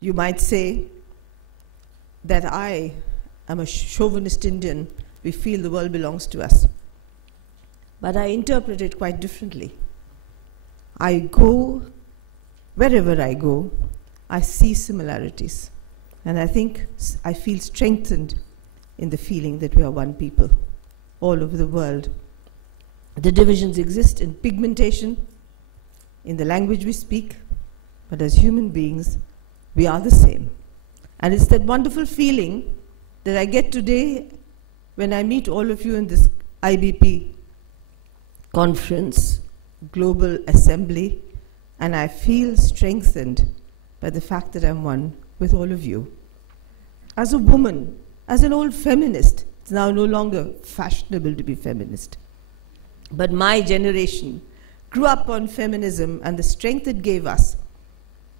You might say that I am a chauvinist Indian. We feel the world belongs to us. But I interpret it quite differently. I go, wherever I go, I see similarities. And I think I feel strengthened in the feeling that we are one people all over the world. The divisions exist in pigmentation, in the language we speak, but as human beings, we are the same. And it's that wonderful feeling that I get today when I meet all of you in this IBP conference, global assembly, and I feel strengthened by the fact that I'm one with all of you. As a woman, as an old feminist, it's now no longer fashionable to be feminist. But my generation grew up on feminism and the strength it gave us,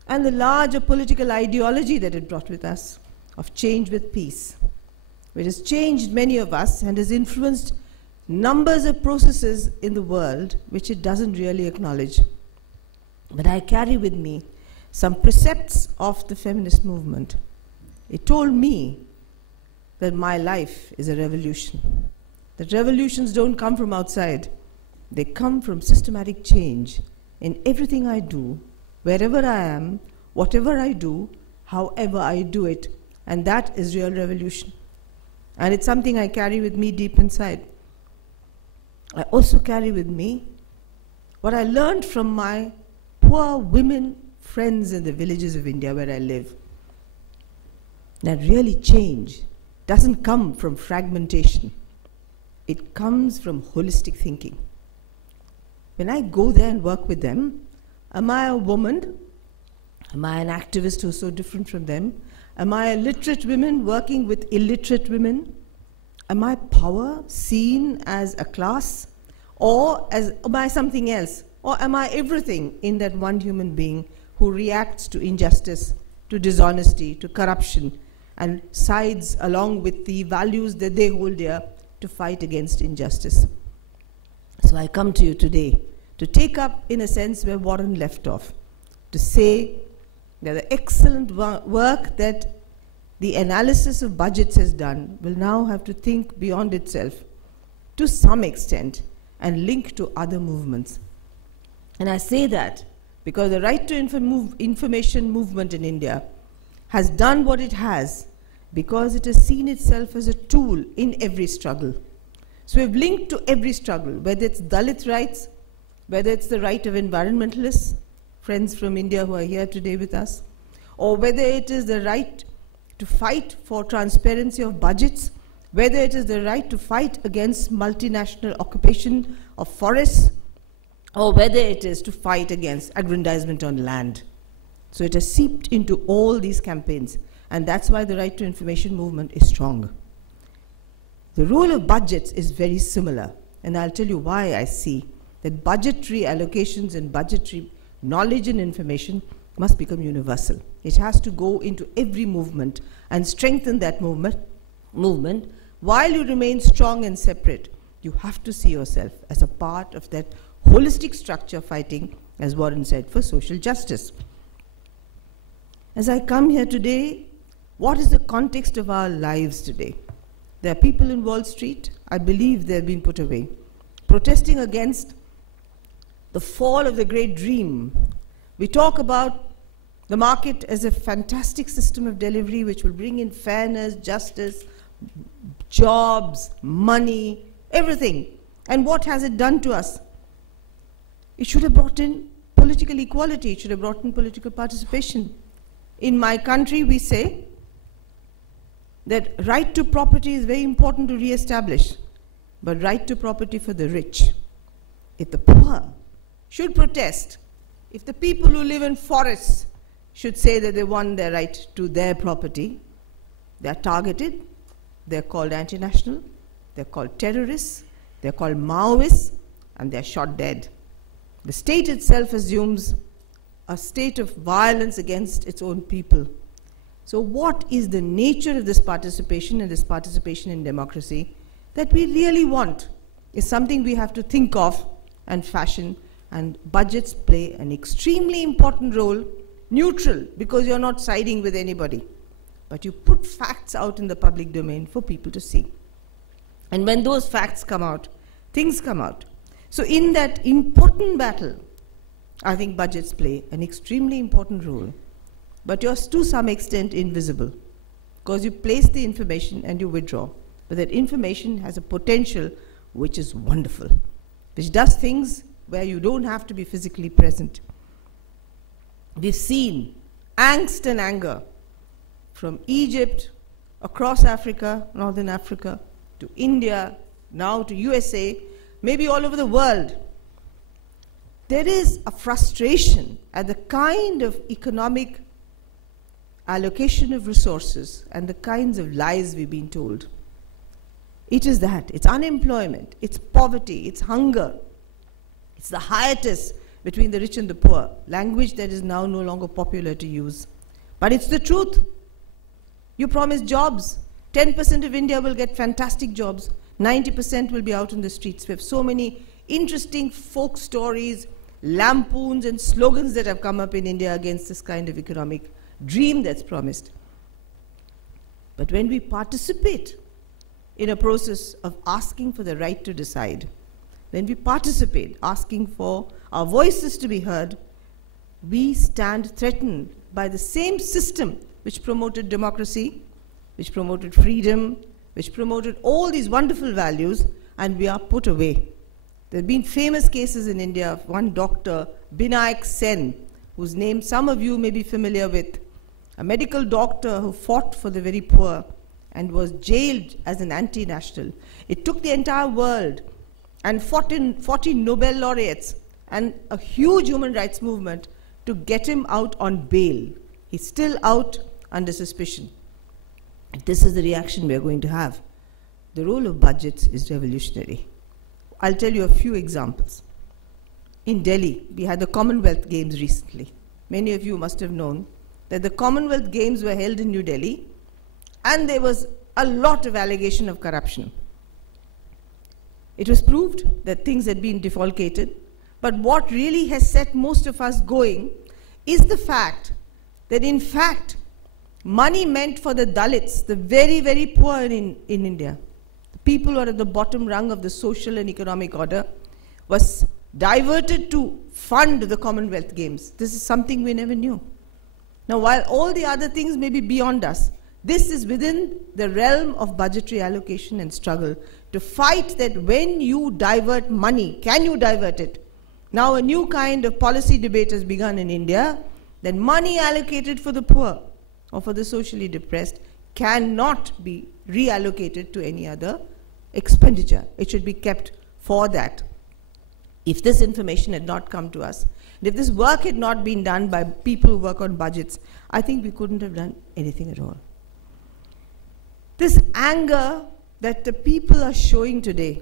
and the larger political ideology that it brought with us of change with peace, which has changed many of us and has influenced numbers of processes in the world which it doesn't really acknowledge. But I carry with me some precepts of the feminist movement. It told me that my life is a revolution, that revolutions don't come from outside. They come from systematic change in everything I do, wherever I am, whatever I do, however I do it, and that is real revolution. And it's something I carry with me deep inside. I also carry with me what I learned from my poor women friends in the villages of India where I live. That really change doesn't come from fragmentation. It comes from holistic thinking. When I go there and work with them, am I a woman? Am I an activist who's so different from them? Am I a literate woman working with illiterate women? Am I power seen as a class? Or am I something else? Or am I everything in that one human being who reacts to injustice, to dishonesty, to corruption, and sides along with the values that they hold dear to fight against injustice? So I come to you today to take up, in a sense, where Warren left off, to say that the excellent work that the analysis of budgets has done will now have to think beyond itself to some extent and link to other movements. And I say that because the right to information movement in India has done what it has because it has seen itself as a tool in every struggle. So we've linked to every struggle, whether it's Dalit rights, whether it's the right of environmentalists, friends from India who are here today with us, or whether it is the right to fight for transparency of budgets, whether it is the right to fight against multinational occupation of forests, or whether it is to fight against aggrandizement on land. So it has seeped into all these campaigns, and that's why the right to information movement is strong. The role of budgets is very similar, and I'll tell you why I see that budgetary allocations and budgetary knowledge and information must become universal. It has to go into every movement and strengthen that movement. While you remain strong and separate, you have to see yourself as a part of that holistic structure fighting, as Warren said, for social justice. As I come here today, what is the context of our lives today? There are people in Wall Street, I believe they've been put away, protesting against the fall of the great dream. We talk about the market as a fantastic system of delivery which will bring in fairness, justice, jobs, money, everything. And what has it done to us? It should have brought in political equality. It should have brought in political participation. In my country, we say that right to property is very important to re-establish, but right to property for the rich. If the poor should protest, if the people who live in forests should say that they want their right to their property, they are targeted, they're called anti-national, they're called terrorists, they're called Maoists, and they're shot dead. The state itself assumes a state of violence against its own people. So what is the nature of this participation and this participation in democracy that we really want is something we have to think of and fashion, and budgets play an extremely important role neutral because you're not siding with anybody. But you put facts out in the public domain for people to see. And when those facts come out, things come out. So in that important battle, I think budgets play an extremely important role. But you're to some extent invisible, because you place the information and you withdraw. But that information has a potential which is wonderful, which does things where you don't have to be physically present. We've seen angst and anger from Egypt, across Africa, Northern Africa, to India, now to USA, maybe all over the world. There is a frustration at the kind of economic allocation of resources and the kinds of lies we've been told. It is that. It's unemployment, it's poverty, it's hunger. It's the hiatus between the rich and the poor, language that is now no longer popular to use. But it's the truth. You promise jobs. 10% of India will get fantastic jobs. 90% will be out in the streets. We have so many interesting folk stories, lampoons and slogans that have come up in India against this kind of economic dream that's promised. But when we participate in a process of asking for the right to decide, when we participate asking for our voices to be heard, we stand threatened by the same system which promoted democracy, which promoted freedom, which promoted all these wonderful values, and we are put away. There have been famous cases in India of one doctor, Binayak Sen, whose name some of you may be familiar with, a medical doctor who fought for the very poor and was jailed as an anti-national. It took the entire world and 40 Nobel laureates and a huge human rights movement to get him out on bail. He's still out under suspicion. And this is the reaction we're going to have. The role of budgets is revolutionary. I'll tell you a few examples. In Delhi, we had the Commonwealth Games recently. Many of you must have known that the Commonwealth Games were held in New Delhi, and there was a lot of allegation of corruption. It was proved that things had been defalcated, but what really has set most of us going is the fact that, in fact, money meant for the Dalits, the very, very poor in India, the people who are at the bottom rung of the social and economic order, was diverted to fund the Commonwealth Games. This is something we never knew. Now, while all the other things may be beyond us, this is within the realm of budgetary allocation and struggle to fight that when you divert money, can you divert it? Now a new kind of policy debate has begun in India that money allocated for the poor or for the socially depressed cannot be reallocated to any other expenditure. It should be kept for that. If this information had not come to us, and if this work had not been done by people who work on budgets, I think we couldn't have done anything at all. This anger that the people are showing today,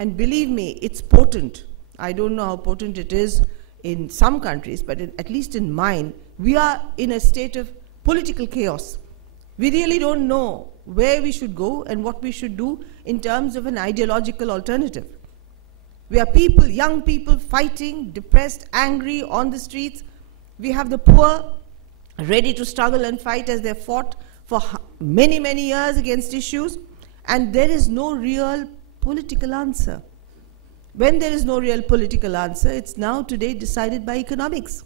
and believe me, it's potent. I don't know how potent it is in some countries, but at least in mine, we are in a state of political chaos. We really don't know where we should go and what we should do in terms of an ideological alternative. We are people, young people, fighting, depressed, angry, on the streets. We have the poor ready to struggle and fight as they fought for many, many years against issues, and there is no real political answer. When there is no real political answer, it's now today decided by economics.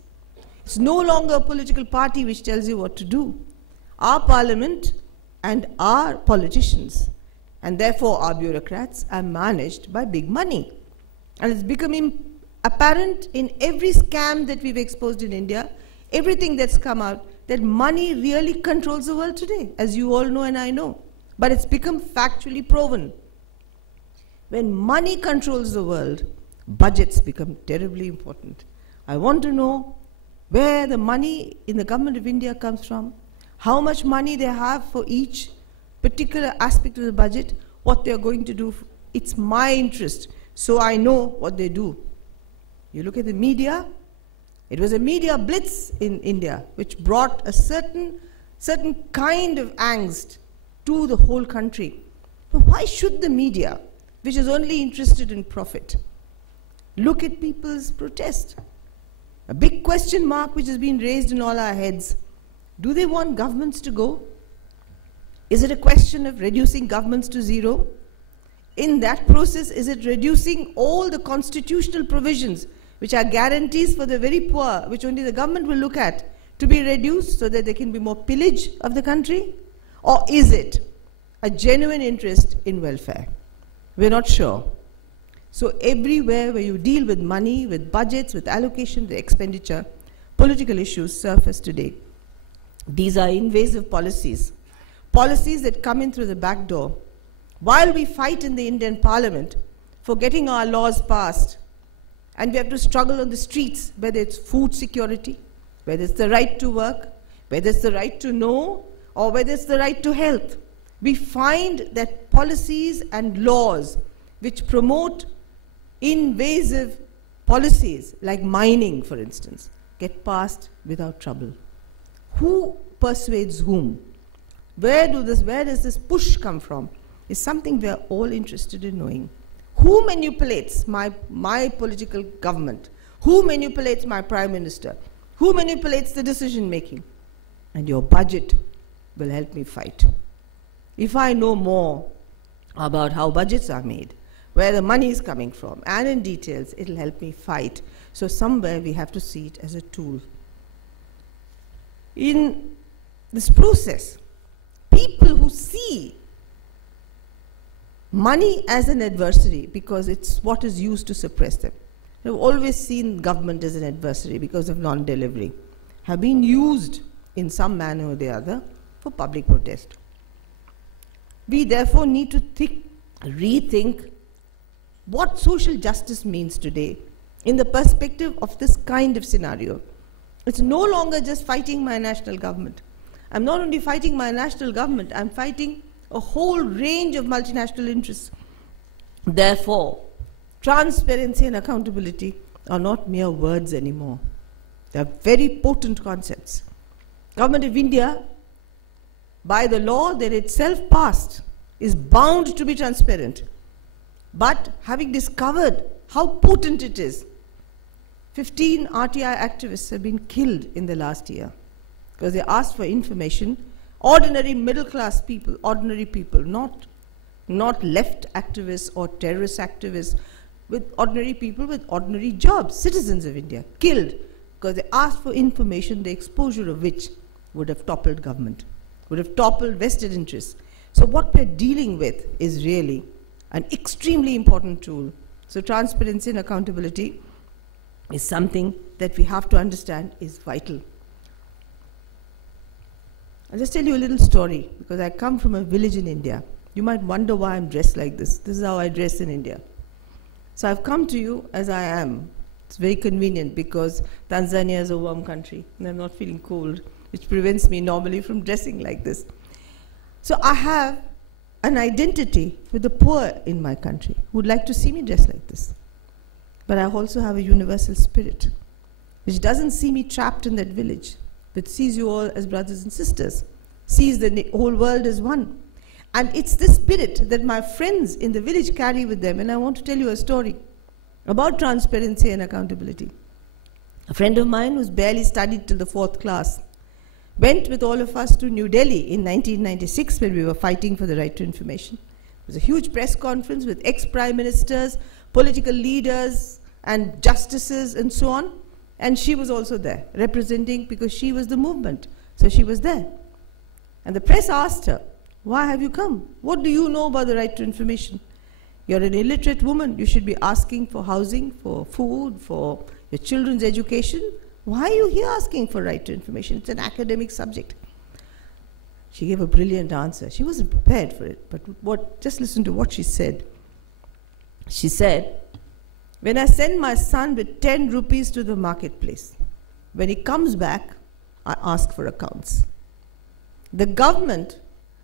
It's no longer a political party which tells you what to do. Our parliament and our politicians, and therefore our bureaucrats, are managed by big money. And it's becoming apparent in every scam that we've exposed in India, everything that's come out, that money really controls the world today, as you all know and I know. But it's become factually proven. When money controls the world, budgets become terribly important. I want to know where the money in the government of India comes from, how much money they have for each particular aspect of the budget, what they're going to do. It's my interest, so I know what they do. You look at the media. It was a media blitz in India which brought a certain kind of angst to the whole country. But why should the media, which is only interested in profit, look at people's protest? A big question mark which has been raised in all our heads. Do they want governments to go? Is it a question of reducing governments to zero? In that process, is it reducing all the constitutional provisions which are guarantees for the very poor, which only the government will look at, to be reduced so that there can be more pillage of the country? Or is it a genuine interest in welfare? We're not sure. So everywhere where you deal with money, with budgets, with allocation, the expenditure, political issues surface today. These are invasive policies, policies that come in through the back door. While we fight in the Indian Parliament for getting our laws passed, and we have to struggle on the streets, whether it's food security, whether it's the right to work, whether it's the right to know, or whether it's the right to health, we find that policies and laws which promote invasive policies, like mining, for instance, get passed without trouble. Who persuades whom? Where does this push come from? Is something we are all interested in knowing. Who manipulates my political government? Who manipulates my prime minister? Who manipulates the decision making? And your budget will help me fight. If I know more about how budgets are made, where the money is coming from, and in details, it'll help me fight. So somewhere we have to see it as a tool. In this process, people who see money as an adversary because it's what is used to suppress them, they've always seen government as an adversary because of non-delivery, have been used in some manner or the other for public protest. We therefore need to rethink what social justice means today in the perspective of this kind of scenario. It's no longer just fighting my national government. I'm not only fighting my national government, I'm fighting a whole range of multinational interests. Therefore, transparency and accountability are not mere words anymore. They are very potent concepts. Government of India, by the law that itself passed, is bound to be transparent. But having discovered how potent it is, 15 RTI activists have been killed in the last year because they asked for information. Ordinary middle-class people, ordinary people, not left activists or terrorist activists, with ordinary people with ordinary jobs, citizens of India, killed because they asked for information, the exposure of which would have toppled government, would have toppled vested interests. So what we're dealing with is really an extremely important tool. So transparency and accountability is something that we have to understand is vital. I'll just tell you a little story, because I come from a village in India. You might wonder why I'm dressed like this. This is how I dress in India. So I've come to you as I am. It's very convenient because Tanzania is a warm country and I'm not feeling cold, which prevents me normally from dressing like this. So I have an identity with the poor in my country who would like to see me dressed like this. But I also have a universal spirit, which doesn't see me trapped in that village, but sees you all as brothers and sisters, sees the whole world as one. And it's this spirit that my friends in the village carry with them. And I want to tell you a story about transparency and accountability. A friend of mine who's barely studied till the 4th class went with all of us to New Delhi in 1996 when we were fighting for the right to information. It was a huge press conference with ex-prime ministers, political leaders, and justices, and so on. And she was also there, representing, because she was the movement. So she was there. And the press asked her, "Why have you come? What do you know about the right to information? You're an illiterate woman. You should be asking for housing, for food, for your children's education. Why are you here asking for right to information? It's an academic subject." She gave a brilliant answer. She wasn't prepared for it, but just listen to what she said. She said, "When I send my son with 10 rupees to the marketplace, when he comes back, I ask for accounts. The government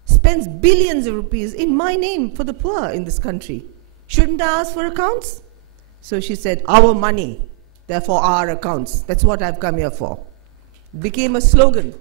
spends billions of rupees in my name for the poor in this country. Shouldn't I ask for accounts?" So she said, "Our money, therefore our accounts. That's what I've come here for." It became a slogan.